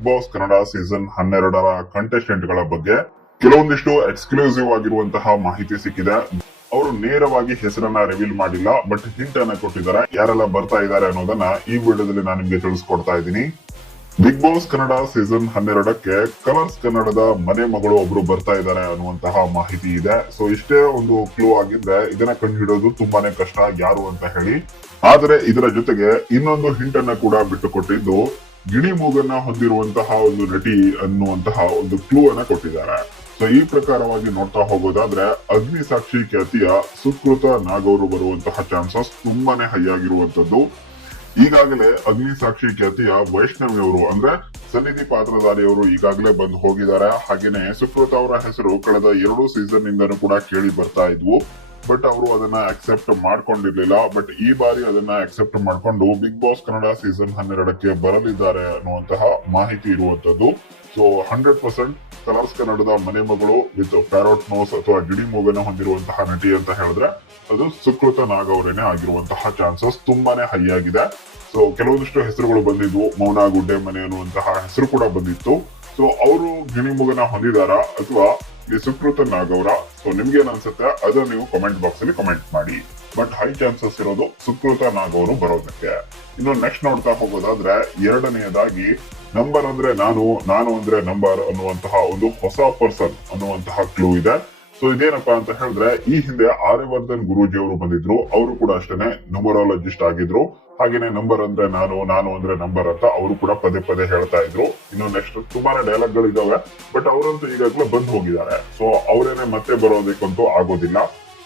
Big boss Kannada season 12ರ contestant ಗಳ ಬಗ್ಗೆ ಕೆಲವೊಂದಿಷ್ಟು ಎಕ್ಸ್ಕ್ಲೂಸಿವ್ ಆಗಿರುವಂತಹ ಮಾಹಿತಿ ಸಿಕ್ಕಿದೆ. ಅವರು ನೇರವಾಗಿ ಹೆಸರನ್ನ ರಿವೀಲ್ ಮಾಡಿಲ್ಲ, ಬಟ್ ಹಿಂಟ್ ಅನ್ನ ಕೊಟ್ಟಿದ್ದಾರೆ ಯಾರೆಲ್ಲ ಬರ್ತಾ ಇದ್ದಾರೆ ಅನ್ನೋದನ್ನ ಈ ವಿಡಿಯೋದಲ್ಲಿ ನಾನು ನಿಮ್ಗೆ ತಿಳಿಸ್ಕೊಡ್ತಾ ಇದ್ದೀನಿ. ಬಿಗ್ ಬಾಸ್ ಕನ್ನಡ ಸೀಸನ್ 12ಕ್ಕೆ ಕಲರ್ಸ್ ಕನ್ನಡದ ಮನೆ ಮಗಳು ಒಬ್ರು ಬರ್ತಾ ಇದ್ದಾರೆ ಅನ್ನುವಂತಹ ಮಾಹಿತಿ ಇದೆ. ಸೊ ಇಷ್ಟೇ ಒಂದು ಕ್ಲೂ ಆಗಿದ್ರೆ ಇದನ್ನ ಕಂಡುಹಿಡಿಯೋದು ತುಂಬಾನೇ ಕಷ್ಟ ಯಾರು ಅಂತ ಹೇಳಿ. ಆದರೆ ಇದರ ಜೊತೆಗೆ ಇನ್ನೊಂದು ಹಿಂಟ್ ಅನ್ನ ಕೂಡ ಬಿಟ್ಟುಕೊಟ್ಟಿದ್ದು ಗಿಣಿ ಮೂಗನ್ನ ಹೊಂದಿರುವಂತಹ ಒಂದು ನಟಿ ಅನ್ನುವಂತಹ ಒಂದು ಕ್ಲೂ ಅನ್ನ ಕೊಟ್ಟಿದ್ದಾರೆ. ಸೊ ಈ ಪ್ರಕಾರವಾಗಿ ನೋಡ್ತಾ ಹೋಗೋದಾದ್ರೆ ಅಗ್ನಿ ಸಾಕ್ಷಿ ಖ್ಯಾತಿಯ ಸುಕೃತ ನಾಗವರು ಬರುವಂತಹ ಚಾನ್ಸಸ್ ತುಂಬಾನೇ ಹೈ ಆಗಿರುವಂತದ್ದು. ಈಗಾಗಲೇ ಅಗ್ನಿ ಸಾಕ್ಷಿ ಖ್ಯಾತಿಯ ವೈಷ್ಣವಿ ಅವರು ಅಂದ್ರೆ ಸನ್ನಿಧಿ ಪಾತ್ರಧಾರಿಯವರು ಈಗಾಗಲೇ ಬಂದು ಹೋಗಿದ್ದಾರೆ. ಹಾಗೇನೆ ಸುಕೃತ ಅವರ ಹೆಸರು ಕಳೆದ 2 ಸೀಸನ್ ಇಂದನೂ ಕೂಡ ಕೇಳಿ ಬರ್ತಾ ಇದ್ವು, ಬಟ್ ಅವರು ಅದನ್ನ ಅಕ್ಸೆಪ್ಟ್ ಮಾಡ್ಕೊಂಡಿರ್ಲಿಲ್ಲ. ಬಟ್ ಈ ಬಾರಿ ಅದನ್ನ ಅಕ್ಸೆಪ್ಟ್ ಮಾಡ್ಕೊಂಡು ಬಿಗ್ ಬಾಸ್ ಕನ್ನಡ ಸೀಸನ್ 12ಕ್ಕೆ ಬರಲಿದ್ದಾರೆ ಅನ್ನುವಂತಹ ಮಾಹಿತಿ ಇರುವಂತದ್ದು. ಸೊ 100% ಕಲರ್ಸ್ ಕನ್ನಡದ ಮನೆ ಮಗಳು ವಿತ್ ಪ್ಯಾರೋಟ್ ನೋಸ್ ಅಥವಾ ಗಿಣಿ ಮೂಗನ ಹೊಂದಿರುವಂತಹ ನಟಿ ಅಂತ ಹೇಳಿದ್ರೆ ಅದು ಸುಕೃತ ನಾಗ್ ಅವರೇನೆ ಆಗಿರುವಂತಹ ಚಾನ್ಸಸ್ ತುಂಬಾನೇ ಹೈ ಆಗಿದೆ. ಸೊ ಕೆಲವೊಂದಿಷ್ಟು ಹೆಸರುಗಳು ಬಂದಿದ್ವು, ಮೌನ ಗುಡ್ಡೆ ಮನೆ ಅನ್ನುವಂತಹ ಹೆಸರು ಕೂಡ ಬಂದಿತ್ತು. ಸೊ ಅವರು ಗಿಣಿ ಮೂಗನ ಹೊಂದಿದಾರಾ ಅಥವಾ ಈ ಸುಕೃತ ನಾಗ್ ಅವರ? ಸೊ ನಿಮ್ಗೆ ಏನ್ ಅನ್ಸುತ್ತೆ ಅದನ್ನ ನೀವು ಕಮೆಂಟ್ ಬಾಕ್ಸ್ ಅಲ್ಲಿ ಕಮೆಂಟ್ ಮಾಡಿ. ಬಟ್ ಹೈ ಚಾನ್ಸಸ್ ಇರೋದು ಸುಕೃತ ನಾಗ್ ಅವರು ಬರೋದಕ್ಕೆ. ಇನ್ನು ನೆಕ್ಸ್ಟ್ ನೋಡ್ತಾ ಹೋಗೋದಾದ್ರೆ ಎರಡನೆಯದಾಗಿ ನಂಬರ್ ಅಂದ್ರೆ ನಾನು ಅಂದ್ರೆ ನಂಬರ್ ಅನ್ನುವಂತಹ ಒಂದು ಹೊಸ ಪರ್ಸನ್ ಅನ್ನುವಂತಹ ಕ್ಲೂ ಇದೆ. ಸೊ ಇದೇನಪ್ಪಾ ಅಂತ ಹೇಳಿದ್ರೆ ಈ ಹಿಂದೆ ಆರ್ಯವರ್ಧನ್ ಗುರೂಜಿ ಅವರು ಬಂದಿದ್ರು, ಅವರು ಕೂಡ ಅಷ್ಟೇನೆ ನ್ಯೂಮರಾಲಜಿಸ್ಟ್ ಆಗಿದ್ರು. ಹಾಗೇನೆ ನಂಬರ್ ಅಂದ್ರೆ ನಾನು ಅಂದ್ರೆ ನಂಬರ್ ಅಂತ ಅವರು ಕೂಡ ಪದೇ ಪದೇ ಹೇಳ್ತಾ ಇದ್ರು. ಇನ್ನು ನೆಕ್ಸ್ಟ್ ತುಂಬಾನೇ ಡೈಲಾಗ್ ಗಳು ಇದಾವೆ, ಬಟ್ ಅವರಂತೂ ಈಗಾಗಲೇ ಬಂದು ಹೋಗಿದ್ದಾರೆ. ಸೊ ಅವರೇನೆ ಮತ್ತೆ ಬರೋದಕ್ಕಂತೂ ಆಗೋದಿಲ್ಲ.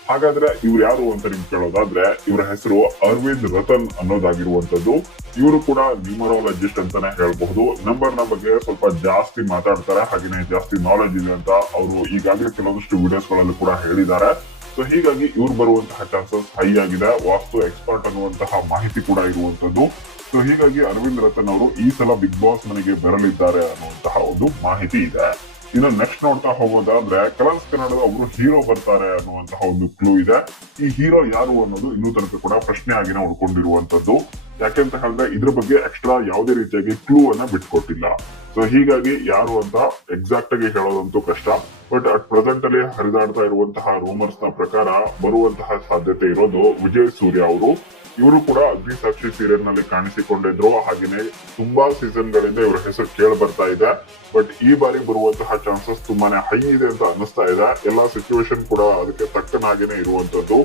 ಹಾಗಾದ್ರೆ ಇವ್ರು ಯಾರು ಅಂತ ನಿಮ್ಗೆ ಕೇಳೋದಾದ್ರೆ ಇವರ ಹೆಸರು ಅರವಿಂದ್ ರತನ್ ಅನ್ನೋದಾಗಿರುವಂತದ್ದು. ಇವರು ಕೂಡ ನ್ಯೂಮರಾಲಜಿಸ್ಟ್ ಅಂತಾನೆ ಹೇಳ್ಬಹುದು. ನಂಬರ್ ನ ಬಗ್ಗೆ ಸ್ವಲ್ಪ ಜಾಸ್ತಿ ಮಾತಾಡ್ತಾರೆ, ಹಾಗೇನೆ ಜಾಸ್ತಿ ನಾಲೆಜ್ ಇದೆ ಅಂತ ಅವರು ಈಗಾಗಲೇ ಕೆಲವೊಂದಿಷ್ಟು ವಿಡಿಯೋಸ್ ಗಳಲ್ಲಿ ಕೂಡ ಹೇಳಿದ್ದಾರೆ. ಸೊ ಹೀಗಾಗಿ ಇವ್ರು ಬರುವಂತಹ ಚಾನ್ಸಸ್ ಹೈ ಆಗಿದೆ. ವಾಸ್ತು ಎಕ್ಸ್ಪರ್ಟ್ ಅನ್ನುವಂತಹ ಮಾಹಿತಿ ಕೂಡ ಇರುವಂತದ್ದು. ಸೊ ಹೀಗಾಗಿ ಅರವಿಂದ್ ರತನ್ ಅವರು ಈ ಸಲ ಬಿಗ್ ಬಾಸ್ ಮನೆಗೆ ಬರಲಿದ್ದಾರೆ ಅನ್ನುವಂತಹ ಒಂದು ಮಾಹಿತಿ ಇದೆ. ಇನ್ನು ನೆಕ್ಸ್ಟ್ ನೋಡ್ತಾ ಹೋಗೋದಾದ್ರೆ ಕಲರ್ಸ್ ಕನ್ನಡದ ಒಬ್ರು ಹೀರೋ ಬರ್ತಾರೆ ಅನ್ನುವಂತಹ ಒಂದು ಕ್ಲೂ ಇದೆ. ಈ ಹೀರೋ ಯಾರು ಅನ್ನೋದು ಇನ್ನೂ ತನಕ ಕೂಡ ಪ್ರಶ್ನೆ ಆಗಿನ ಉಳ್ಕೊಂಡಿರುವಂತದ್ದು. ಯಾಕೆಂತ ಹೇಳಿದ್ರೆ ಇದ್ರ ಬಗ್ಗೆ ಎಕ್ಸ್ಟ್ರಾ ಯಾವುದೇ ರೀತಿಯಾಗಿ ಕ್ಲೂ ಅನ್ನ ಬಿಟ್ಕೊಟ್ಟಿಲ್ಲ. ಸೊ ಹೀಗಾಗಿ ಯಾರು ಅಂತ ಎಕ್ಸಾಕ್ಟ್ ಆಗಿ ಹೇಳೋದಂತೂ ಕಷ್ಟ. ಬಟ್ ಅಟ್ ಪ್ರೆಸೆಂಟ್ ಅಲ್ಲಿ ಹರಿದಾಡ್ತಾ ಇರುವಂತಹ ರೂಮರ್ಸ್ ನ ಪ್ರಕಾರ ಬರುವಂತಹ ಸಾಧ್ಯತೆ ಇರೋದು ವಿಜಯ್ ಸೂರ್ಯ ಅವರು. ಇವರು ಕೂಡ ಅಗ್ನಿ ಸಾಕ್ಷಿ ಸೀರಿಯಲ್ ನಲ್ಲಿ ಕಾಣಿಸಿಕೊಂಡಿದ್ರು. ಹಾಗೇನೆ ತುಂಬಾ ಸೀಸನ್ ಗಳಿಂದ ಇವರ ಹೆಸರು ಕೇಳಿ ಬರ್ತಾ ಇದೆ. ಬಟ್ ಈ ಬಾರಿ ಬರುವಂತಹ ಚಾನ್ಸಸ್ ತುಂಬಾನೇ ಹೈ ಇದೆ ಅಂತ ಅನಿಸ್ತಾ ಇದೆ. ಎಲ್ಲಾ ಸಿಚುವೇಶನ್ ಕೂಡ ಅದಕ್ಕೆ ತಕ್ಕನಾಗೇನೆ ಇರುವಂತದ್ದು.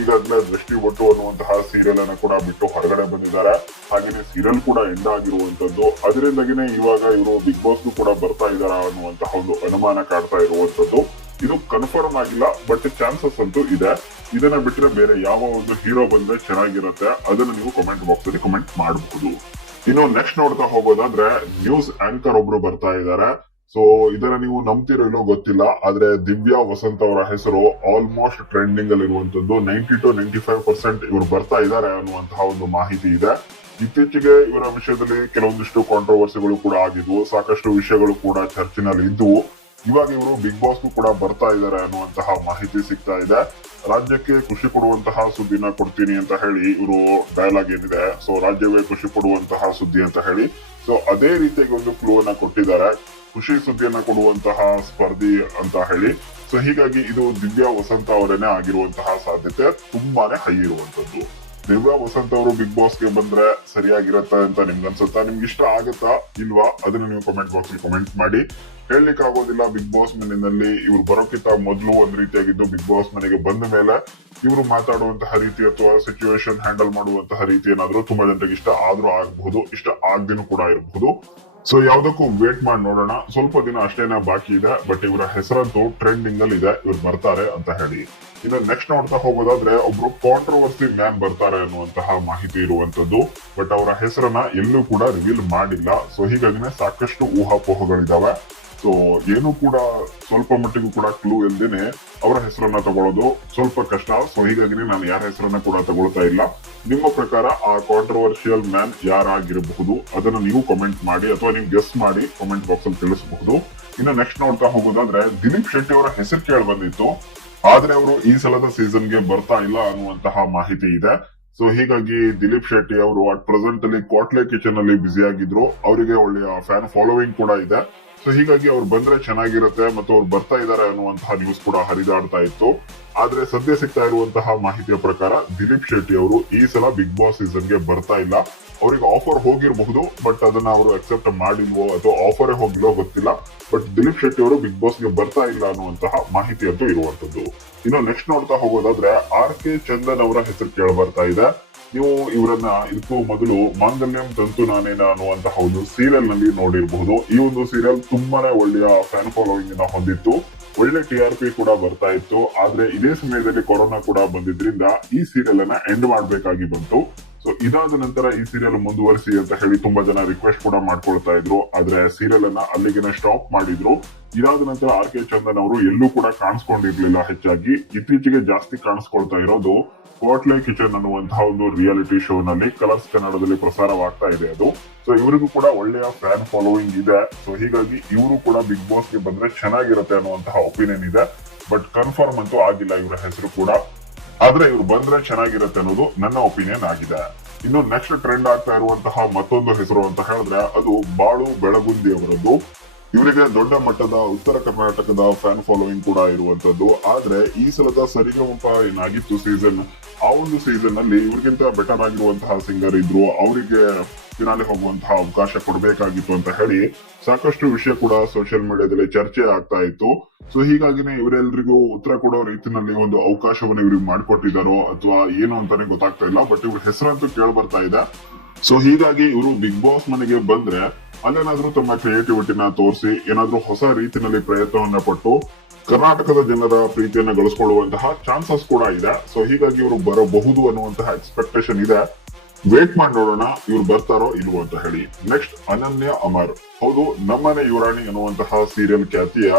ಈಗಾಗಲೇ ದೃಷ್ಟಿ ಒಟ್ಟು ಅನ್ನುವಂತಹ ಸೀರಿಯಲ್ ಅನ್ನ ಕೂಡ ಬಿಟ್ಟು ಹೊರಗಡೆ ಬಂದಿದ್ದಾರೆ. ಹಾಗೇನೆ ಸೀರಿಯಲ್ ಕೂಡ ಎಂಡ್ ಆಗಿರುವಂತದ್ದು. ಅದರಿಂದಾಗಿನೇ ಇವಾಗ ಇವರು ಬಿಗ್ ಬಾಸ್ ಕೂಡ ಬರ್ತಾ ಇದಾರ ಅನ್ನುವಂತಹ ಒಂದು ಅನುಮಾನ ಕಾಡ್ತಾ ಇರುವಂತದ್ದು. ಇದು ಕನ್ಫರ್ಮ್ ಆಗಿಲ್ಲ, ಬಟ್ ಚಾನ್ಸಸ್ ಅಂತೂ ಇದೆ. ಇದನ್ನ ಬಿಟ್ರೆ ಬೇರೆ ಯಾವ ಒಂದು ಹೀರೋ ಬಂದ್ರೆ ಚೆನ್ನಾಗಿರುತ್ತೆ ಅದನ್ನ ನೀವು ಕಮೆಂಟ್ ಬಾಕ್ಸ್ ಅಲ್ಲಿ ಕಮೆಂಟ್ ಮಾಡಬಹುದು. ಇನ್ನು ನೆಕ್ಸ್ಟ್ ನೋಡ್ತಾ ಹೋಗೋದಾದ್ರೆ ನ್ಯೂಸ್ ಆಂಕರ್ ಒಬ್ರು ಬರ್ತಾ ಇದ್ದಾರೆ. ಸೊ ಇದನ್ನ ನೀವು ನಂಬ್ತಿರೋ ಇಲ್ಲೋ ಗೊತ್ತಿಲ್ಲ, ಆದ್ರೆ ದಿವ್ಯಾ ವಸಂತ್ ಅವರ ಹೆಸರು ಆಲ್ಮೋಸ್ಟ್ ಟ್ರೆಂಡಿಂಗ್ ಅಲ್ಲಿ ಇರುವಂತದ್ದು. 90 to 95% ಇವರು ಬರ್ತಾ ಇದ್ದಾರೆ ಅನ್ನುವಂತಹ ಒಂದು ಮಾಹಿತಿ ಇದೆ. ಇತ್ತೀಚೆಗೆ ಇವರ ವಿಷಯದಲ್ಲಿ ಕೆಲವೊಂದಿಷ್ಟು ಕಾಂಟ್ರವರ್ಸಿಗಳು ಕೂಡ ಆಗಿದ್ವು, ಸಾಕಷ್ಟು ವಿಷಯಗಳು ಕೂಡ ಚರ್ಚೆನಲ್ಲಿ ಇದ್ವು. ಇವಾಗ ಇವರು ಬಿಗ್ ಬಾಸ್ ಕೂಡ ಬರ್ತಾ ಇದ್ದಾರೆ ಅನ್ನುವಂತಹ ಮಾಹಿತಿ ಸಿಗ್ತಾ ಇದೆ. ರಾಜ್ಯಕ್ಕೆ ಖುಷಿ ಕೊಡುವಂತಹ ಸುದ್ದಿನ ಕೊಡ್ತೀನಿ ಅಂತ ಹೇಳಿ ಇವರು ಡೈಲಾಗ್ ಏನಿದೆ, ಸೊ ರಾಜ್ಯವೇ ಖುಷಿ ಕೊಡುವಂತಹ ಸುದ್ದಿ ಅಂತ ಹೇಳಿ. ಸೊ ಅದೇ ರೀತಿಯಾಗಿ ಒಂದು ಕ್ಲೂ ಅನ್ನ ಕೊಟ್ಟಿದ್ದಾರೆ, ಖುಷಿ ಸುದ್ದಿಯನ್ನ ಕೊಡುವಂತಹ ಸ್ಪರ್ಧಿ ಅಂತ ಹೇಳಿ. ಸೊ ಹೀಗಾಗಿ ಇದು ದಿವ್ಯಾ ವಸಂತ ಅವರೇನೆ ಆಗಿರುವಂತಹ ಸಾಧ್ಯತೆ ತುಂಬಾನೇ ಹೈ ಇರುವಂತದ್ದು. ದಿವ್ಯಾ ವಸಂತ್ ಅವರು ಬಿಗ್ ಬಾಸ್ಗೆ ಬಂದ್ರೆ ಸರಿಯಾಗಿರತ್ತೆ ಅಂತ ನಿಮ್ಗೆ ಅನ್ಸುತ್ತಾ? ನಿಮ್ಗೆ ಇಷ್ಟ ಆಗತ್ತಾ ಇಲ್ವಾ ಅದನ್ನ ನೀವು ಕಮೆಂಟ್ ಬಾಕ್ಸ್ ಅಲ್ಲಿ ಕಮೆಂಟ್ ಮಾಡಿ. ಹೇಳಲಿಕ್ಕೆ ಆಗೋದಿಲ್ಲ, ಬಿಗ್ ಬಾಸ್ ಮನೆಯಲ್ಲಿ ಇವ್ರು ಬರೋಕ್ಕಿಂತ ಮೊದಲು ಒಂದ್ ರೀತಿಯಾಗಿದ್ದು ಬಿಗ್ ಬಾಸ್ ಮನೆಗೆ ಬಂದ ಮೇಲೆ ಇವರು ಮಾತಾಡುವಂತಹ ರೀತಿ ಅಥವಾ ಸಿಚುವೇಶನ್ ಹ್ಯಾಂಡಲ್ ಮಾಡುವಂತಹ ರೀತಿ ಏನಾದ್ರೂ ತುಂಬಾ ಜನರಿಗೆ ಇಷ್ಟ ಆದ್ರೂ ಆಗಬಹುದು, ಇಷ್ಟ ಆಗದೇನು ಕೂಡ ಇರಬಹುದು. ಸೊ ಯಾವ್ದಕ್ಕೂ ವೇಟ್ ಮಾಡಿ ನೋಡೋಣ. ಸ್ವಲ್ಪ ದಿನ ಅಷ್ಟೇನೆ ಬಾಕಿ ಇದೆ, ಬಟ್ ಇವರ ಹೆಸರಂತೂ ಟ್ರೆಂಡಿಂಗ್ ಅಲ್ಲಿ ಇದೆ, ಇವ್ರು ಬರ್ತಾರೆ ಅಂತ ಹೇಳಿ. ಇನ್ನು ನೆಕ್ಸ್ಟ್ ನೋಡ್ತಾ ಹೋಗೋದಾದ್ರೆ ಒಬ್ರು ಕಾಂಟ್ರವರ್ಸಿ ಮ್ಯಾನ್ ಬರ್ತಾರೆ ಅನ್ನುವಂತಹ ಮಾಹಿತಿ ಇರುವಂತದ್ದು. ಬಟ್ ಅವರ ಹೆಸರನ್ನ ಎಲ್ಲೂ ಕೂಡ ರಿವೀಲ್ ಮಾಡಿಲ್ಲ. ಸೊ ಹೀಗಾಗಿನೇ ಸಾಕಷ್ಟು ಊಹಾಪೋಹಗಳಿದಾವೆ. ಸೊ ಏನು ಕೂಡ ಸ್ವಲ್ಪ ಮಟ್ಟಿಗೂ ಕೂಡ ಕ್ಲೂ ಇಲ್ದೇನೆ ಅವರ ಹೆಸರನ್ನ ತಗೊಳ್ಳೋದು ಸ್ವಲ್ಪ ಕಷ್ಟ. ಸೊ ಹೀಗಾಗಿ ನಾನು ಯಾರ ಹೆಸರನ್ನ ಕೂಡ ತಗೊಳ್ತಾ ಇಲ್ಲ. ನಿಮ್ಮ ಪ್ರಕಾರ ಆ ಕಾಂಟ್ರವರ್ಷಿಯಲ್ ಮ್ಯಾನ್ ಯಾರಾಗಿರಬಹುದು ಅದನ್ನ ನೀವು ಕಮೆಂಟ್ ಮಾಡಿ ಅಥವಾ ನೀವು ಗೆಸ್ ಮಾಡಿ ಕಮೆಂಟ್ ಬಾಕ್ಸ್ ಅಲ್ಲಿ ತಿಳಿಸಬಹುದು. ಇನ್ನು ನೆಕ್ಸ್ಟ್ ನೋಡ್ತಾ ಹೋಗೋದಾದ್ರೆ ದಿಲೀಪ್ ಶೆಟ್ಟಿ ಅವರ ಹೆಸರು ಕೇಳಿ ಬಂದಿತ್ತು, ಆದ್ರೆ ಅವರು ಈ ಸಲದ ಸೀಸನ್ಗೆ ಬರ್ತಾ ಇಲ್ಲ ಅನ್ನುವಂತಹ ಮಾಹಿತಿ ಇದೆ. ಸೊ ಹೀಗಾಗಿ ದಿಲೀಪ್ ಶೆಟ್ಟಿ ಅವರು ಅಟ್ ಪ್ರೆಸೆಂಟ್ ಅಲ್ಲಿ ಕ್ವಾಟ್ಲೆ ಕಿಚನ್ ಅಲ್ಲಿ ಬ್ಯುಸಿ ಆಗಿದ್ರು. ಅವರಿಗೆ ಒಳ್ಳೆಯ ಫ್ಯಾನ್ ಫಾಲೋವಿಂಗ್ ಕೂಡ ಇದೆ. ಸೊ ಹೀಗಾಗಿ ಅವ್ರು ಬಂದ್ರೆ ಚೆನ್ನಾಗಿರುತ್ತೆ ಮತ್ತು ಅವ್ರು ಬರ್ತಾ ಇದಾರೆ ಅನ್ನುವಂತಹ ನ್ಯೂಸ್ ಕೂಡ ಹರಿದಾಡ್ತಾ ಇತ್ತು. ಆದ್ರೆ ಸದ್ಯ ಸಿಗ್ತಾ ಇರುವಂತಹ ಮಾಹಿತಿಯ ಪ್ರಕಾರ ದಿಲೀಪ್ ಶೆಟ್ಟಿ ಅವರು ಈ ಸಲ ಬಿಗ್ ಬಾಸ್ ಸೀಸನ್ಗೆ ಬರ್ತಾ ಇಲ್ಲ. ಅವರಿಗೆ ಆಫರ್ ಹೋಗಿರಬಹುದು, ಬಟ್ ಅದನ್ನ ಅವರು ಅಕ್ಸೆಪ್ಟ್ ಮಾಡಿಲ್ವೋ ಅಥವಾ ಆಫರೇ ಹೋಗಿಲ್ವೋ ಗೊತ್ತಿಲ್ಲ. ಬಟ್ ದಿಲೀಪ್ ಶೆಟ್ಟಿ ಅವರು ಬಿಗ್ ಬಾಸ್ಗೆ ಬರ್ತಾ ಇಲ್ಲ ಅನ್ನುವಂತಹ ಮಾಹಿತಿ ಅಂತೂ ಇರುವಂತದ್ದು. ಇನ್ನು ನೆಕ್ಸ್ಟ್ ನೋಡ್ತಾ ಹೋಗೋದಾದ್ರೆ RK ಚಂದನ್ ಅವರ ಹೆಸರು ಕೇಳ ಬರ್ತಾ ಇದೆ. ನೀವು ಇವರನ್ನ ಇದಕ್ಕೂ ಮೊದಲು ಮಾಂಗಲ್ಯಂ ತಂತು ನಾನೇನ ಅನ್ನುವಂತಹ ಒಂದು ಸೀರಿಯಲ್ ನಲ್ಲಿ ನೋಡಿರಬಹುದು. ಈ ಒಂದು ಸೀರಿಯಲ್ ತುಂಬಾನೇ ಒಳ್ಳೆಯ ಫ್ಯಾನ್ ಫಾಲೋವಿಂಗ್ ನ ಹೊಂದಿತ್ತು, ಒಳ್ಳೆ TRP ಕೂಡ ಬರ್ತಾ ಇತ್ತು. ಆದ್ರೆ ಇದೇ ಸಮಯದಲ್ಲಿ ಕೊರೋನಾ ಕೂಡ ಬಂದಿದ್ರಿಂದ ಈ ಸೀರಿಯಲ್ ಅನ್ನ ಎಂಡ್ ಮಾಡ್ಬೇಕಾಗಿ ಬಂತು. ಸೊ ಇದಾದ ನಂತರ ಈ ಸೀರಿಯಲ್ ಮುಂದುವರಿಸಿ ಅಂತ ಹೇಳಿ ತುಂಬಾ ಜನ ರಿಕ್ವೆಸ್ಟ್ ಕೂಡ ಮಾಡ್ಕೊಳ್ತಾ ಇದ್ರು. ಆದ್ರೆ ಸೀರಿಯಲ್ ಅನ್ನ ಅಲ್ಲಿಗೆ ಸ್ಟಾಪ್ ಮಾಡಿದ್ರು. ಇದಾದ ನಂತರ RK ಚಂದನ್ ಅವರು ಎಲ್ಲೂ ಕೂಡ ಕಾಣಿಸ್ಕೊಂಡಿರ್ಲಿಲ್ಲ ಹೆಚ್ಚಾಗಿ. ಇತ್ತೀಚೆಗೆ ಜಾಸ್ತಿ ಕಾಣಿಸ್ಕೊಳ್ತಾ ಇರೋದು ಕ್ವಾಟ್ಲೆ ಕಿಚನ್ ಅನ್ನುವಂತಹ ಒಂದು ರಿಯಾಲಿಟಿ ಶೋ ನಲ್ಲಿ ಕಲರ್ಸ್ ಕನ್ನಡದಲ್ಲಿ ಪ್ರಸಾರವಾಗ್ತಾ ಇದೆ ಅದು. ಸೊ ಇವರಿಗೂ ಕೂಡ ಒಳ್ಳೆಯ ಫ್ಯಾನ್ ಫಾಲೋವಿಂಗ್ ಇದೆ. ಸೊ ಹೀಗಾಗಿ ಇವರು ಕೂಡ ಬಿಗ್ ಬಾಸ್ ಗೆ ಬಂದ್ರೆ ಚೆನ್ನಾಗಿರುತ್ತೆ ಅನ್ನುವಂತಹ ಒಪಿನಿಯನ್ ಇದೆ. ಬಟ್ ಕನ್ಫರ್ಮ್ ಅಂತೂ ಆಗಿಲ್ಲ ಇವರ ಹೆಸರು ಕೂಡ. ಆದ್ರೆ ಇವ್ರು ಬಂದ್ರೆ ಚೆನ್ನಾಗಿರುತ್ತೆ ಅನ್ನೋದು ನನ್ನ ಒಪಿನಿಯನ್ ಆಗಿದೆ. ಇನ್ನು ನೆಕ್ಸ್ಟ್ ಟ್ರೆಂಡ್ ಆಗ್ತಾ ಇರುವಂತಹ ಮತ್ತೊಂದು ಹೆಸರು ಅಂತ ಹೇಳಿದ್ರೆ ಅದು ಬಾಳು ಬೆಳಗುಂದಿ ಅವರದ್ದು. ಇವರಿಗೆ ದೊಡ್ಡ ಮಟ್ಟದ ಉತ್ತರ ಕರ್ನಾಟಕದ ಫ್ಯಾನ್ ಫಾಲೋವಿಂಗ್ ಕೂಡ ಇರುವಂತದ್ದು. ಆದ್ರೆ ಈ ಸಲದ ಸರಿಗಮಪ ಏನಾಗಿತ್ತು ಸೀಸನ್, ಆ ಒಂದು ಸೀಸನ್ ನಲ್ಲಿ ಇವ್ರಿಗಿಂತ ಬೆಟರ್ ಆಗಿರುವಂತಹ ಸಿಂಗರ್ ಇದ್ರು, ಅವರಿಗೆ ಫಿನಾಲೆ ಹೋಗುವಂತಹ ಅವಕಾಶ ಕೊಡಬೇಕಾಗಿತ್ತು ಅಂತ ಹೇಳಿ ಸಾಕಷ್ಟು ವಿಷಯ ಕೂಡ ಸೋಷಿಯಲ್ ಮೀಡಿಯಾದಲ್ಲಿ ಚರ್ಚೆ ಆಗ್ತಾ ಇತ್ತು. ಸೊ ಹೀಗಾಗಿನೇ ಇವರೆಲ್ಲರಿಗೂ ಉತ್ತರ ಕೊಡೋ ರೀತಿಯಲ್ಲಿ ಒಂದು ಅವಕಾಶವನ್ನು ಇವ್ರಿಗೆ ಮಾಡಿಕೊಟ್ಟಿದ್ದಾರೋ ಅಥವಾ ಏನು ಅಂತಾನೆ ಗೊತ್ತಾಗ್ತಾ ಇಲ್ಲ. ಬಟ್ ಇವ್ರ ಹೆಸರಂತೂ ಕೇಳ ಬರ್ತಾ ಇದೆ. ಸೊ ಹೀಗಾಗಿ ಇವರು ಬಿಗ್ ಬಾಸ್ ಮನೆಗೆ ಬಂದ್ರೆ ಅಲ್ಲೇನಾದ್ರೂ ತಮ್ಮ ಕ್ರಿಯೇಟಿವಿಟಿನ ತೋರಿಸಿ ಏನಾದ್ರೂ ಹೊಸ ರೀತಿಯಲ್ಲಿ ಪ್ರಯತ್ನವನ್ನ ಪಟ್ಟು ಕರ್ನಾಟಕದ ಜನರ ಪ್ರೀತಿಯನ್ನ ಗಳಿಸಿಕೊಳ್ಳುವಂತಹ ಚಾನ್ಸಸ್ ಕೂಡ ಇದೆ. ಸೊ ಹೀಗಾಗಿ ಇವರು ಬರಬಹುದು ಅನ್ನುವಂತಹ ಎಕ್ಸ್ಪೆಕ್ಟೇಷನ್ ಇದೆ. ವೇಟ್ ಮಾಡಿ ನೋಡೋಣ ಇವ್ರು ಬರ್ತಾರೋ ಇಲ್ವೋ ಅಂತ ಹೇಳಿ. ನೆಕ್ಸ್ಟ್ ಅನನ್ಯ ಅಮರ್. ಹೌದು, ನಮ್ಮನೆ ಯುವರಾಣಿ ಅನ್ನುವಂತಹ ಸೀರಿಯಲ್ ಖ್ಯಾತಿಯ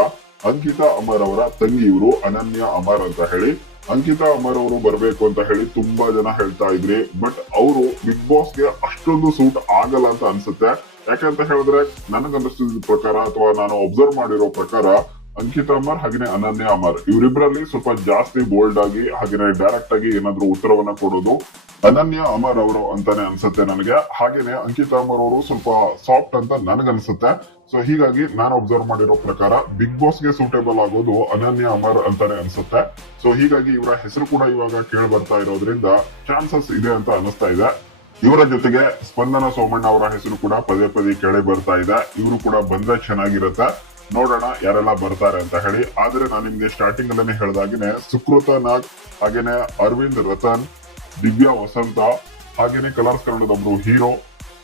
ಅಂಕಿತಾ ಅಮರ್ ಅವರ ತಂಗಿ ಇವರು ಅನನ್ಯ ಅಮರ್ ಅಂತ ಹೇಳಿ. ಅಂಕಿತಾ ಅಮರ್ ಅವರು ಬರ್ಬೇಕು ಅಂತ ಹೇಳಿ ತುಂಬಾ ಜನ ಹೇಳ್ತಾ ಇದ್ರಿ. ಬಟ್ ಅವರು ಬಿಗ್ ಬಾಸ್ಗೆ ಅಷ್ಟೊಂದು ಸೂಟ್ ಆಗಲ್ಲ ಅಂತ ಅನ್ಸುತ್ತೆ. ಯಾಕಂತ ಹೇಳಿದ್ರೆ ನನಗನ್ನಿಸಿದ ಪ್ರಕಾರ ಅಥವಾ ನಾನು ಅಬ್ಸರ್ವ್ ಮಾಡಿರೋ ಪ್ರಕಾರ ಅಂಕಿತಾ ಅಮರ್ ಹಾಗೇನೆ ಅನನ್ಯ ಅಮರ್ ಇವರಿಬ್ಬರಲ್ಲಿ ಸ್ವಲ್ಪ ಜಾಸ್ತಿ ಬೋಲ್ಡ್ ಆಗಿ ಹಾಗೇನೆ ಡೈರೆಕ್ಟ್ ಆಗಿ ಏನಾದ್ರು ಉತ್ತರವನ್ನ ಕೊಡೋದು ಅನನ್ಯ ಅಮರ್ ಅವರು ಅಂತಾನೆ ಅನ್ಸುತ್ತೆ ನನಗೆ. ಹಾಗೇನೆ ಅಂಕಿತಾ ಅಮರ್ ಅವರು ಸ್ವಲ್ಪ ಸಾಫ್ಟ್ ಅಂತ ನನಗನ್ಸುತ್ತೆ. ಸೊ ಹೀಗಾಗಿ ನಾನು ಅಬ್ಸರ್ವ್ ಮಾಡಿರೋ ಪ್ರಕಾರ ಬಿಗ್ ಬಾಸ್ ಗೆ ಸೂಟೇಬಲ್ ಆಗೋದು ಅನನ್ಯ ಅಮರ್ ಅಂತಾನೆ ಅನ್ಸುತ್ತೆ. ಸೊ ಹೀಗಾಗಿ ಇವರ ಹೆಸರು ಕೂಡ ಇವಾಗ ಕೇಳಿ ಬರ್ತಾ ಇರೋದ್ರಿಂದ ಚಾನ್ಸಸ್ ಇದೆ ಅಂತ ಅನಿಸ್ತಾ ಇದೆ. ಇವರ ಜೊತೆಗೆ ಸ್ಪಂದನ ಸೋಮಣ್ಣ ಅವರ ಹೆಸರು ಕೂಡ ಪದೇ ಪದೇ ಕೇಳಿ ಬರ್ತಾ ಇದೆ. ಇವರು ಕೂಡ ಬಂದ್ರೆ ಚೆನ್ನಾಗಿರುತ್ತೆ. ನೋಡೋಣ ಯಾರೆಲ್ಲ ಬರ್ತಾರೆ ಅಂತ ಹೇಳಿ. ಆದ್ರೆ ನಾನು ನಿಮ್ಗೆ ಸ್ಟಾರ್ಟಿಂಗ್ ಅಲ್ಲೇ ಹೇಳ್ದಾಗಿನೇ ಸುಕೃತ ನಾಗ್, ಹಾಗೇನೆ ಅರವಿಂದ್ ರತನ್, ದಿವ್ಯಾ ವಸಂತ, ಹಾಗೇನೆ ಕಲರ್ಸ್ ಕನ್ನಡದೊಬ್ರು ಹೀರೋ,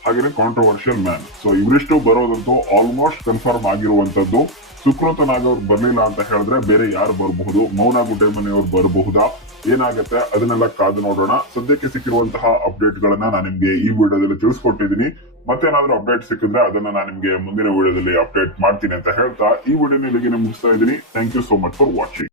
ಹಾಗೇನೆ ಕಾಂಟ್ರವರ್ಷಿಯಲ್ ಮ್ಯಾನ್. ಸೊ ಇವರಿಷ್ಟು ಬರೋದಂತೂ ಆಲ್ಮೋಸ್ಟ್ ಕನ್ಫರ್ಮ್ ಆಗಿರುವಂತದ್ದು. ಸುಕೃತ ನಾಗ್ ಅವ್ರು ಬರ್ಲಿಲ್ಲ ಅಂತ ಹೇಳಿದ್ರೆ ಬೇರೆ ಯಾರು ಬರಬಹುದು? ಮೌನ ಗುಡ್ಡೆಮನಿ ಅವ್ರು ಬರಬಹುದಾ? ಏನಾಗುತ್ತೆ ಅದನ್ನೆಲ್ಲ ಕಾದು ನೋಡೋಣ. ಸದ್ಯಕ್ಕೆ ಸಿಕ್ಕಿರುವಂತಹ ಅಪ್ಡೇಟ್ ಗಳನ್ನ ನಾನು ನಿಮ್ಗೆ ಈ ವಿಡಿಯೋದಲ್ಲಿ ತಿಳಿಸ್ಕೊಟ್ಟಿದ್ದೀನಿ. ಮತ್ತೇನಾದ್ರೂ ಅಪ್ಡೇಟ್ ಸಿಕ್ಕಿದ್ರೆ ಅದನ್ನ ನಾನು ನಿಮ್ಗೆ ಮುಂದಿನ ವಿಡಿಯೋದಲ್ಲಿ ಅಪ್ಡೇಟ್ ಮಾಡ್ತೀನಿ ಅಂತ ಹೇಳ್ತಾ ಈ ವಿಡಿಯೋನ ಇಲ್ಲಿಗೆ ಮುಗಿಸ್ತಾ ಇದ್ದೀನಿ. Thank you so much for watching.